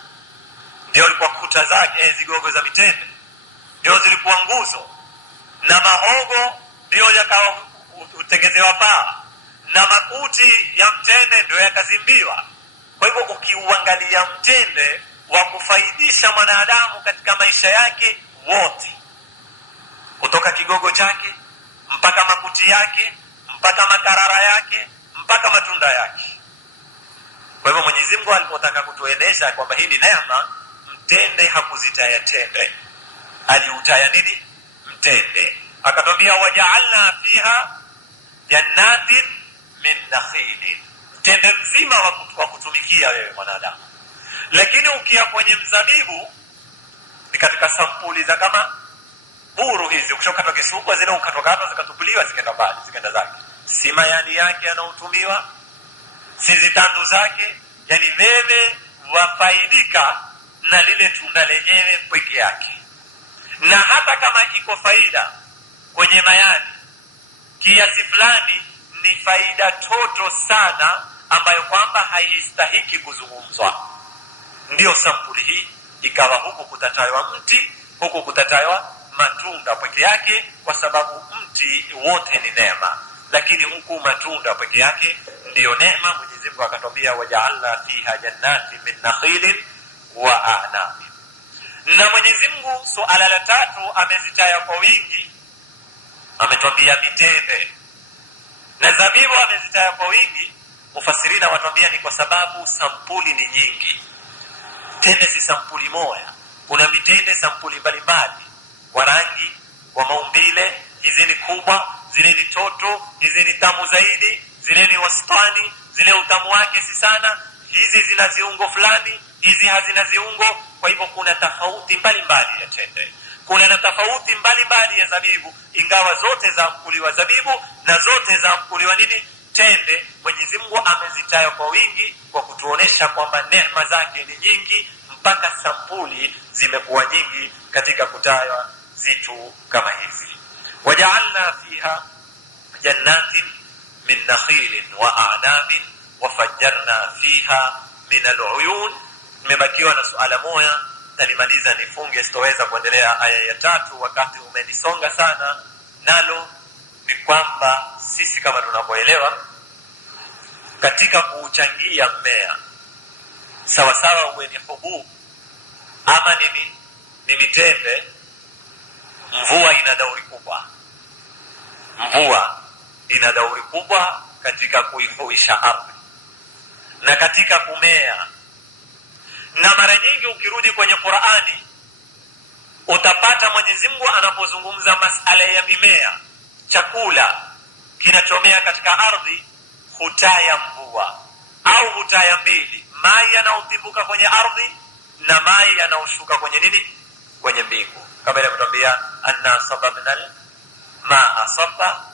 ndio ilikuwa kuta zake. Zigogo za mitende ndio zilikuwa nguzo, na mahogo ndio yakawa utengezewa paa, na makuti ya mtende ndio yakazimbiwa. Kwa hivyo ukiuangalia mtende wa kufaidisha mwanadamu katika maisha yake wote, kutoka kigogo chake mpaka makuti yake mpaka makarara yake mpaka matunda yake. Kwa hivyo Mwenyezi Mungu alipotaka kutueleza kwamba hii ni neema, mtende hakuzitaya tende, aliutaya nini? Mtende. Akatwambia waja'alna fiha jannatin min nakhilin, mtende mzima wa kutumikia wewe mwanadamu. Lakini ukia kwenye mzabibu ni katika sampuli za kama buru hizi, ukishokatwa kisukwa zile ukatokatwa zikatupuliwa zikaenda mbali zikaenda zake, si mayani yake yanaotumiwa, si zitandu zake, yani wewe wafaidika na lile tunda lenyewe peke yake. Na hata kama iko faida kwenye mayani kiasi fulani, ni faida toto sana ambayo kwamba haistahiki kuzungumzwa. Ndio sampuli hii ikawa huku kutatajwa mti, huku kutatajwa matunda peke yake, kwa sababu mti wote ni neema, lakini huku matunda peke yake ndio neema. Mwenyezi Mungu akatwambia waja'alna fiha jannatin min nakhilin wa a'nab. Na Mwenyezi Mungu suala la tatu amezitaya kwa wingi, ametwambia mitende na zabibu, amezitaya kwa wingi. Mufassirina watwambia ni kwa sababu sampuli ni nyingi. Tende si sampuli moja, kuna mitende sampuli mbalimbali, kwa rangi, kwa maumbile. Hizi ni kubwa, zile ni toto, hizi ni tamu zaidi, zile ni wastani, zile utamu wake si sana, hizi zina viungo fulani, hizi hazina viungo. Kwa hivyo kuna tofauti mbalimbali ya tende, kuna na tofauti mbalimbali ya zabibu, ingawa zote za kuliwa zabibu na zote za kuliwa nini, tende. Mwenyezi Mungu amezitaja kwa wingi kwa kutuonesha kwamba neema zake ni nyingi, mpaka sampuli zimekuwa nyingi katika kutajwa zitu kama hizi. Waja'alna fiha jannatin min nakhilin wa a'nabin wa fajjarna fiha min al-uyun. Nimebakiwa na suala moja, talimaliza nifunge, sitoweza kuendelea aya ya 3 wakati umenisonga sana. Nalo ni kwamba sisi kama tunapoelewa katika kuchangia mmea sawa sawa, uwe ni hubu ama ni mitende, mvua ina dauri kubwa. Mvua ina dauri kubwa katika kuihuisha ardhi na katika kumea. Na mara nyingi ukirudi kwenye Qur'ani utapata Mwenyezi Mungu anapozungumza masala ya mimea, chakula kinachomea katika ardhi, hutaya mvua au hutaya mbili, mai yanayotimbuka kwenye ardhi na mai yanayoshuka kwenye nini, kwenye mbingu. Kama ile mtambia anna sababnal ma'a sabba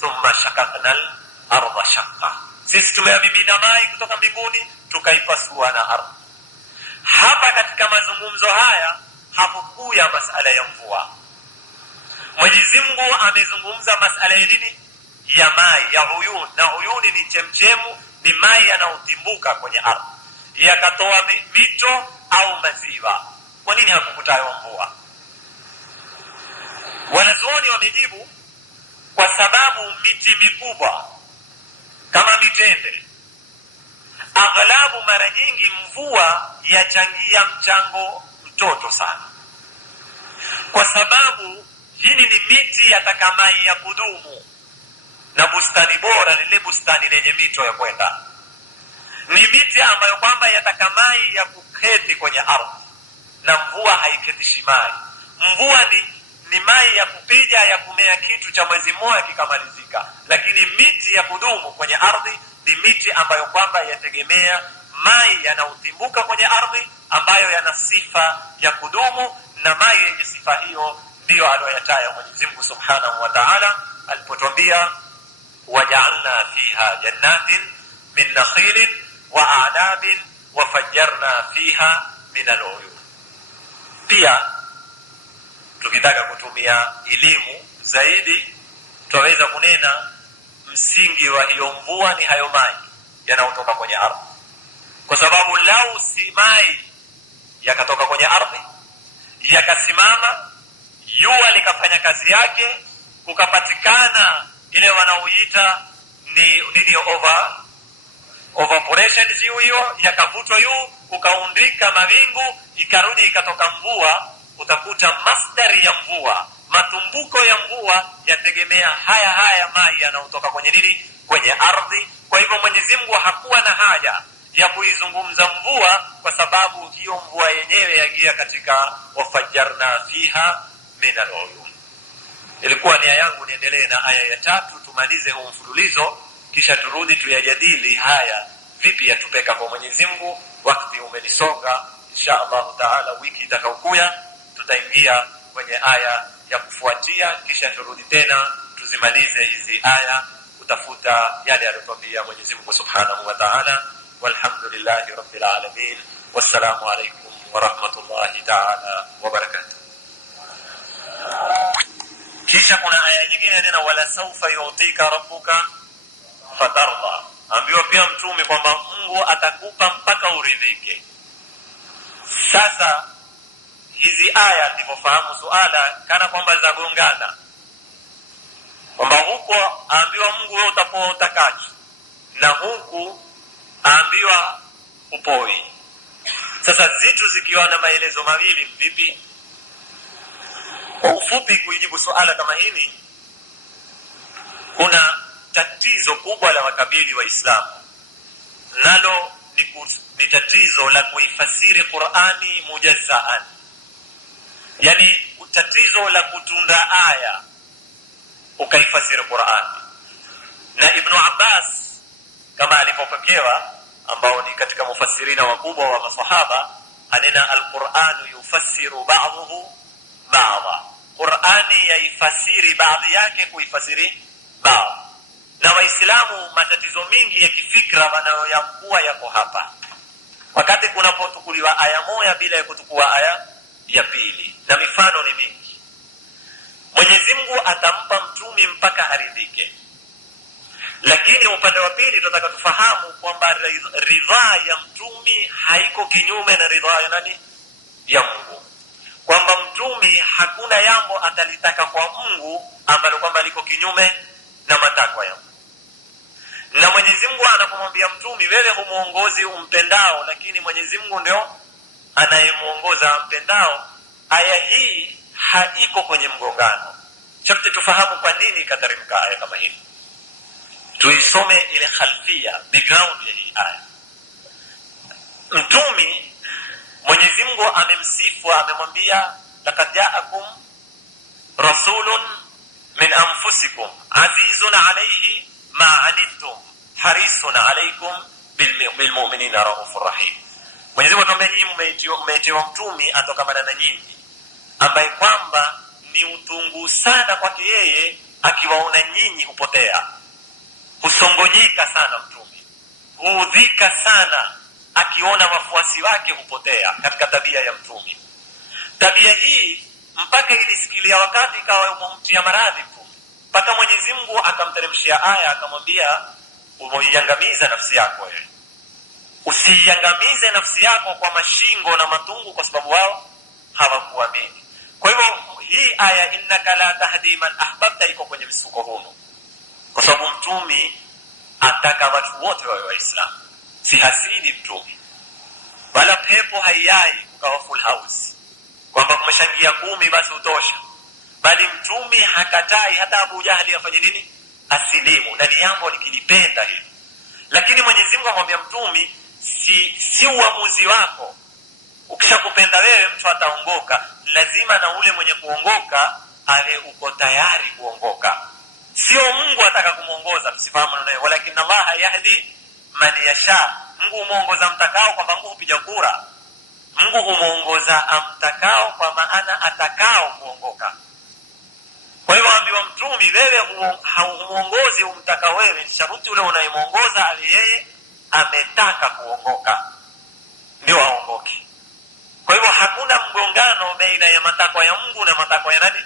thumma shaqaqnal arda shaqqa, sisi tumemimina mai kutoka mbinguni tukaipasua na ardhi. Hapa katika mazungumzo haya hapokuya masala ya mvua. Mwenyezi Mungu amezungumza masala ya nini, ya mai, ya uyun. Na uyuni ni chemchemu, ni mai yanayotimbuka kwenye ardhi yakatoa mito au maziwa. Kwa nini hakukutaywa mvua? Wanazuoni wamejibu kwa sababu miti mikubwa kama mitende, aghlabu mara nyingi mvua yachangia mchango mtoto sana, kwa sababu hili ni miti yataka mai ya kudumu, na bustani bora ni ile bustani lenye mito ya kwenda. Ni miti ambayo kwamba yataka mai ya kuketi kwenye ardhi, na mvua haiketishi mai. Mvua ni mai ya kupiga, ya kumea kitu cha mwezi mmoja kikamalizika. Lakini miti ya kudumu kwenye ardhi ni miti ambayo kwamba yategemea mai yanayotimbuka kwenye ardhi, ambayo yana sifa ya kudumu, na mai yenye sifa hiyo ndio aliyoyataja Mwenyezi Mungu Subhanahu wa Ta'ala alipotwambia waja'alna fiha jannatin min nakhilin wa a'nabin wa fajjarna fiha min al-uyun. Pia tukitaka kutumia elimu zaidi tunaweza kunena msingi wa hiyo mvua ni hayo maji yanayotoka kwenye ardhi, kwa sababu lau si mai yakatoka kwenye ardhi yakasimama, jua likafanya kazi yake, kukapatikana ile wanaoita ni nini, evaporation, hiyo yakavutwa juu, kukaundika mawingu, ikarudi ikatoka mvua, utakuta masdari ya mvua, matumbuko ya mvua yategemea haya mai yanayotoka kwenye nini, kwenye ardhi. Kwa hivyo Mwenyezi Mungu hakuwa na haja ya kuizungumza mvua, kwa sababu hiyo mvua yenyewe yaingia katika wafajjarna fiha min al-uyun. Ilikuwa nia yangu niendelee na aya ya 3 tumalize huu mfululizo, kisha turudi tuyajadili haya vipi yatupeka kwa Mwenyezi Mungu. Wakati umenisonga, insha Allah taala wiki itakayokuja tutaingia kwenye aya ya kufuatia, kisha turudi tena tuzimalize hizi aya kutafuta yale aliyotwambia Mwenyezi Mungu Subhanahu wa Ta'ala. Walhamdulillahi Rabbil Alamin. Wassalamu alaykum wa rahmatullahi ta'ala wa barakatuh. Kisha kuna aya nyingine tena, wala sawfa yu'tika rabbuka fatarda. Ambiwa pia mtume kwamba Mungu atakupa mpaka uridhike. Sasa hizi aya ndivyofahamu suala kana kwamba zagongana, kwamba huko aambiwa Mungu wewe utapoa utakacho, na huku aambiwa upoi. Sasa zitu zikiwa na maelezo mawili vipi? Kwa ufupi kuijibu suala kama hili, kuna tatizo kubwa la makabili wa Islamu, nalo ni tatizo la kuifasiri Qur'ani mujazzaan, yani tatizo la kutunda aya ukaifasiri Qur'ani. Na Ibn Abbas kama alipopokewa, ambao ni katika mufassirina wakubwa wa masahaba, anena al-Qur'anu yufassiru ba'dahu ba'dha, Qur'ani yaifasiri baadhi yake kuifasiri baadhi. Na Waislamu matatizo mingi ya kifikra wanayoyakuwa yako hapa, wakati kunapotukuliwa aya moja bila ya kutukua aya ya pili, na mifano ni mingi. Mwenyezi Mungu atampa mtumi mpaka aridhike, lakini upande wa pili tunataka tufahamu kwamba ridhaa ya mtumi haiko kinyume na ridhaa ya nani? Ya Mungu. Kwamba mtumi hakuna jambo atalitaka kwa Mungu ambalo kwamba liko kinyume na matakwa ya Mungu. Na Mwenyezi Mungu anapomwambia mtumi wewe humuongozi umpendao, lakini Mwenyezi Mungu ndio anayemuongoza mpendao, aya hii haiko kwenye mgongano. Sharti tufahamu kwa nini kateremka aya kama hii. Tuisome ile khalfia, background ya hii aya. Mtumi Mwenyezi Mungu amemsifu, amemwambia laqad ja'akum rasulun min anfusikum azizun alayhi ma anittum harisun alaykum bil mu'minina raufur rahim. Mwenyezi Mungu anatuambia nyinyi mmeitiwa mtumi atokamana na nyinyi, ambaye kwamba ni utungu sana kwake yeye akiwaona nyinyi hupotea. Husongonyika sana mtumi, huudhika sana akiona wafuasi wake hupotea katika tabia ya mtumi. Tabia hii mpaka ilisikilia wakati ikawa umemtia maradhi mtumi, mpaka Mwenyezi Mungu akamteremshia aya akamwambia umoiangamiza nafsi yako wewe. Usiiangamize nafsi yako kwa mashingo na matungu, kwa sababu wao hawakuamini. Kwa hivyo hii aya innaka la tahdi man ahbabta iko kwenye msuko huu, kwa sababu mtumi ataka watu wote wawe Waislamu. Si hasidi mtumi, wala pepo haiyai ukawa full house kwamba kumeshangia 10 basi utosha, bali mtumi hakatai hata Abu Jahali afanye nini, asilimu, na ni jambo likilipenda hili. Lakini Mwenyezi Mungu amwambia mtumi si uamuzi wako. Ukishakupenda wewe mtu ataongoka, lazima na ule mwenye kuongoka awe uko tayari kuongoka. Sio Mungu ataka kumuongoza, tusifahamu naye, walakin Allah yahdi man yasha. Mungu muongoza mtakao, kwamba Mungu hupiga kura. Mungu humuongoza amtakao, kwa maana atakao kuongoka. Kwa hivyo ambiwa mtumi wewe haumuongozi umtaka wewe, sharuti ule unayemuongoza ali yeye ametaka kuongoka ndio aongoke. Kwa hivyo hakuna mgongano baina ya matakwa ya Mungu na matakwa ya nani?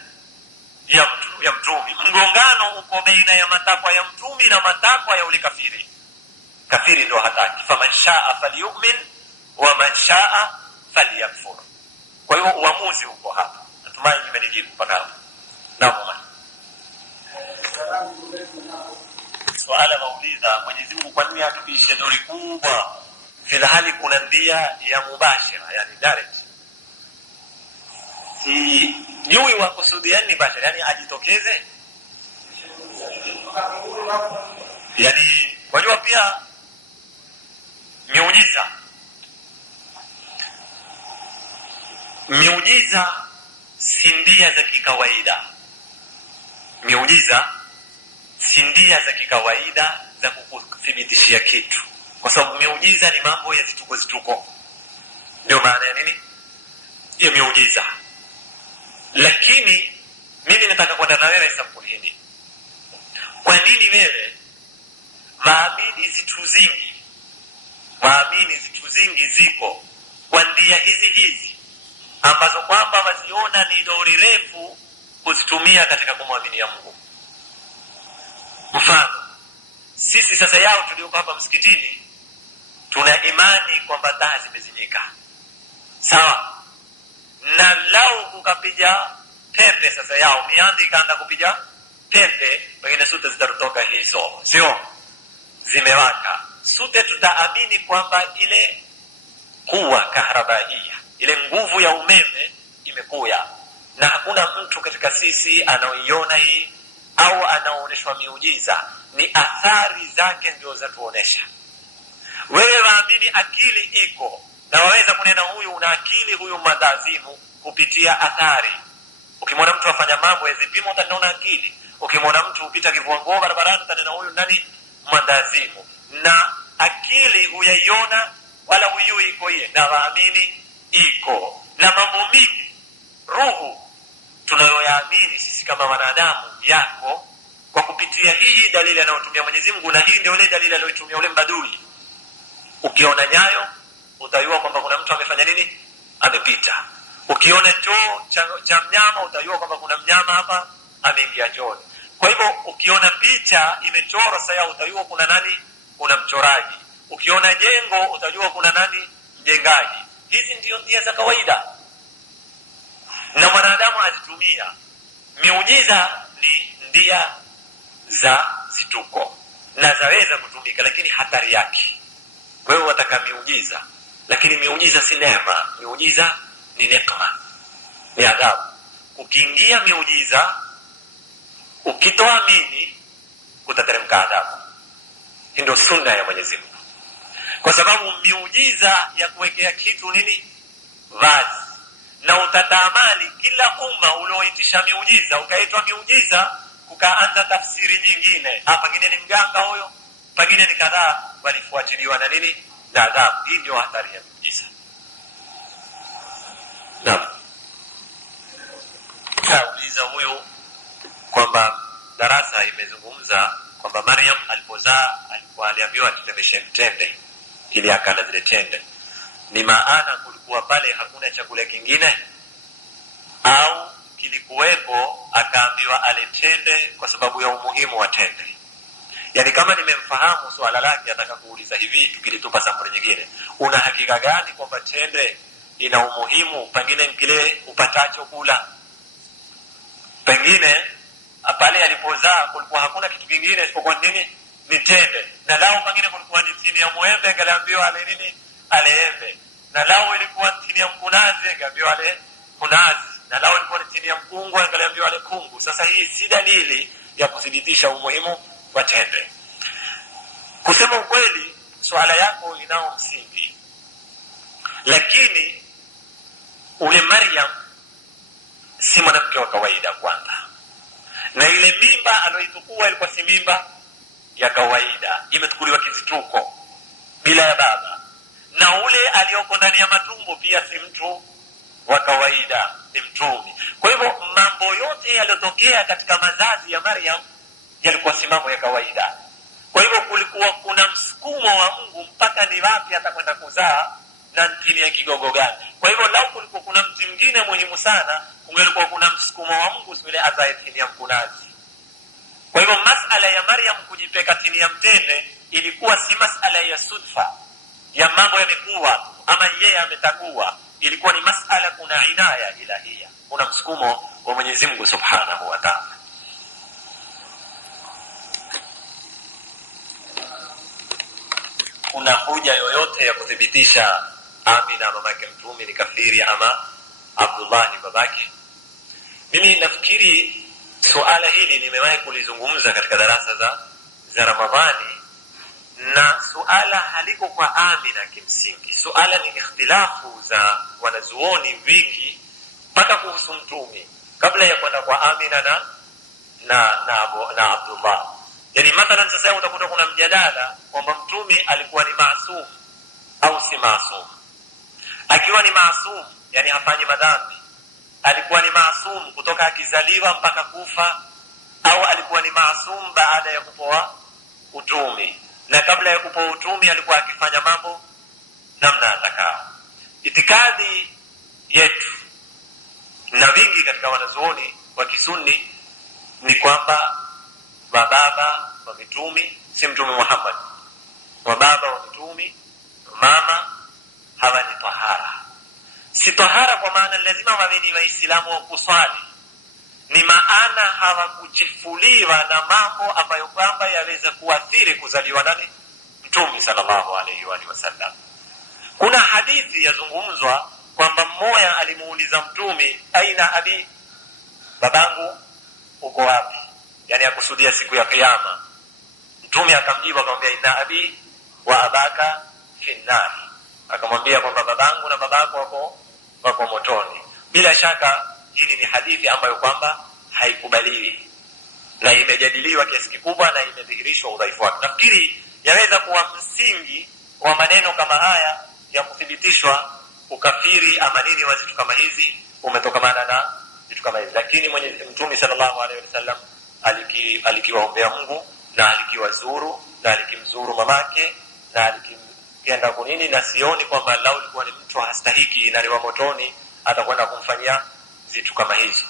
Ya mtumi. Mgongano uko baina ya matakwa ya mtumi na matakwa ya ule kafiri. Kafiri ndio hataki, faman shaa falyu'min wa man shaa falyakfur. Kwa hivyo uamuzi uko hapa. Natumai nimenijibu mpaka hapo. Naam. Swala mauliza, Mwenyezi Mungu kwa nini atupishe dori kubwa fil hali kuna ndia ya mubashira, yani direct? Si yui wa kusudiani bashara, yani ajitokeze. Yani wajua pia miujiza si ndia za kikawaida. Miujiza si ndia za kikawaida za kukuthibitishia kitu, kwa sababu miujiza ni mambo ya zituko. Ndio maana ya nini ya miujiza. Lakini mimi nataka kwenda na wewe sampuli hii. Kwa nini wewe waamini zitu zingi ziko kwa ndia hizi ambazo kwamba waziona ni dori refu kuzitumia katika kumwaminia Mungu? Mfano, sisi sasa yao tulioko hapa msikitini tuna imani kwamba taa zimezimika, sawa, na lau kukapiga pepe sasa yao miandi ikaanza kupiga pepe, pengine sote zitatoka hizo, sio zimewaka. Sote tutaamini kwamba ile kuwa kahrabaia, ile nguvu ya umeme imekuya, na hakuna mtu katika sisi anaoiona hii au anaonyeshwa miujiza, ni athari zake ndio zatuonesha. Wewe waamini akili iko, na waweza kunena huyu una akili, huyu madazimu, kupitia athari. Ukimwona mtu afanya mambo ya vipimo utaona akili, ukimwona mtu upita kivua nguo barabarani utanena huyu nani, madazimu. Na akili huyaiona wala huyui iko yeye, na waamini iko. Na mambo mingi roho tunayoyaamini sisi kama wanadamu yako kwa kupitia hii dalili anayotumia Mwenyezi Mungu, na hii ndio ile dalili aliyotumia ule mbadui. Ukiona nyayo utajua kwamba kuna mtu amefanya nini, amepita. Ukiona choo cha mnyama utajua kwamba kuna mnyama hapa ameingia chooni. Kwa hivyo ukiona picha imechorwa sasa utajua kuna nani, kuna mchoraji. Ukiona jengo utajua kuna nani, mjengaji. Hizi ndio njia za kawaida na mwanadamu azitumia. Miujiza ni ndia za zituko na zaweza kutumika, lakini hatari yake. Wewe wataka miujiza, lakini miujiza si neema, miujiza ni nekma, ni adhabu. Ukiingia miujiza ukitoamini utateremka adhabu. Hii ndio sunna ya Mwenyezi Mungu, kwa sababu miujiza ya kuwekea kitu nini, vazi, na utatamali kila umma ulioitisha miujiza ukaitwa miujiza, ukaanza tafsiri nyingine, pengine ni mganga huyo, pengine ni kadhaa, walifuatiliwa na nini, na adhabu. Hii ndio hatari ya miujiza. Naam, kauliza huyu kwamba darasa imezungumza kwamba Maryam alipozaa alikuwa aliambiwa atetemeshe mtende ili akala zile tende. Ni maana kulikuwa pale hakuna chakula kingine, au kilikuwepo akaambiwa ale tende kwa sababu ya umuhimu wa tende? Yani kama nimemfahamu swala lake, ataka kuuliza hivi, tukilitupa sampuli nyingine, una hakika gani kwamba tende ina umuhimu? Pengine kile upatacho kula, pengine pale alipozaa kulikuwa hakuna kitu kingine isipokuwa nini, ni tende. Na lao pengine kulikuwa ni chini ya muembe, angaliambiwa ale nini, ale embe. Na lao ilikuwa chini ya mkunazi, angaliambiwa ale kunazi. Na lao ilikuwa ni chini ya mkungu, angaliambiwa ale kungu. Sasa hii si dalili ya kuthibitisha umuhimu wa tende. Kusema ukweli, swala yako inao msingi, lakini ule Maryam si mwanamke wa kawaida kwanza, na ile mimba aloitukua ilikuwa si mimba ya kawaida, imetukuliwa kizituko bila ya baba, na ule aliyoko ndani ya matumbo pia si mtu wa kawaida, ni mtumi. Kwa hivyo mambo yote yaliyotokea katika mazazi ya Maryam yalikuwa si mambo ya kawaida. Kwa hivyo kulikuwa kuna msukumo wa Mungu mpaka ni wapi atakwenda kuzaa na chini ya kigogo gani. Kwa hivyo lau kulikuwa kuna mti mwingine muhimu sana, kungelikuwa kuna msukumo wa Mungu siku ile azae chini ya mkunazi. Kwa hivyo masala ya Maryam kujipeka chini ya mtende ilikuwa si masala ya sudfa, ya mambo yamekuwa ama yeye ametakuwa. Ilikuwa ni masala kuna inaya ilahia, kuna msukumo wa Mwenyezi Mungu Subhanahu wa Ta'ala. Kuna hoja yoyote ya kuthibitisha Amina mamake mtume ni kafiri ama Abdullah ni babake? Mimi nafikiri suala hili nimewahi kulizungumza katika darasa za Ramadhani, na suala haliko kwa Amina kimsingi. Suala ni ikhtilafu za wanazuoni vingi mpaka kuhusu mtume kabla ya kwenda kwa Amina na Abdullah. Yani mathalan sasa utakuta kuna mjadala kwamba mtume alikuwa ni maasum au si maasum. Akiwa ni maasum, yani hafanyi madhambi, alikuwa ni maasum kutoka akizaliwa mpaka kufa, au alikuwa ni maasum baada ya kupoa utume, na kabla ya kupoa utume alikuwa akifanya mambo namna atakao. Itikadi yetu na vingi katika wanazuoni wa Kisunni ni kwamba baba wa mitume si mtume Muhammad. Wa baba wa mtume, mama, hawa ni tahara. Si tahara kwa maana lazima wawe ni waislamu wa kuswali, ni maana hawakuchifuliwa na mambo ambayo kwamba yaweza kuathiri kuzaliwa nani? Mtume sallallahu alayhi wa sallam. Kuna hadithi yazungumzwa kwamba mmoja alimuuliza mtume, aina abi, babangu uko wapi? Yani akusudia siku ya kiyama. Mtume akamjibu akamwambia, inna abi wa abaka fi nar. Akamwambia kwamba babangu na babako wako motoni. Bila shaka hili ni hadithi ambayo kwamba haikubaliwi na imejadiliwa kiasi kikubwa na imedhihirishwa udhaifu wake. Nafikiri yaweza kuwa msingi wa maneno kama haya ya kuthibitishwa ukafiri ama nini wa vitu kama hizi umetokamana na vitu kama hizi. Lakini Mtume sallallahu alaihi wasallam alikiwaombea Mungu na alikiwazuru na alikimzuru mamake na alikienda kunini, na sioni kwamba lao ilikuwa ni mtu hastahiki na ni wa motoni atakwenda kumfanyia vitu kama hizi.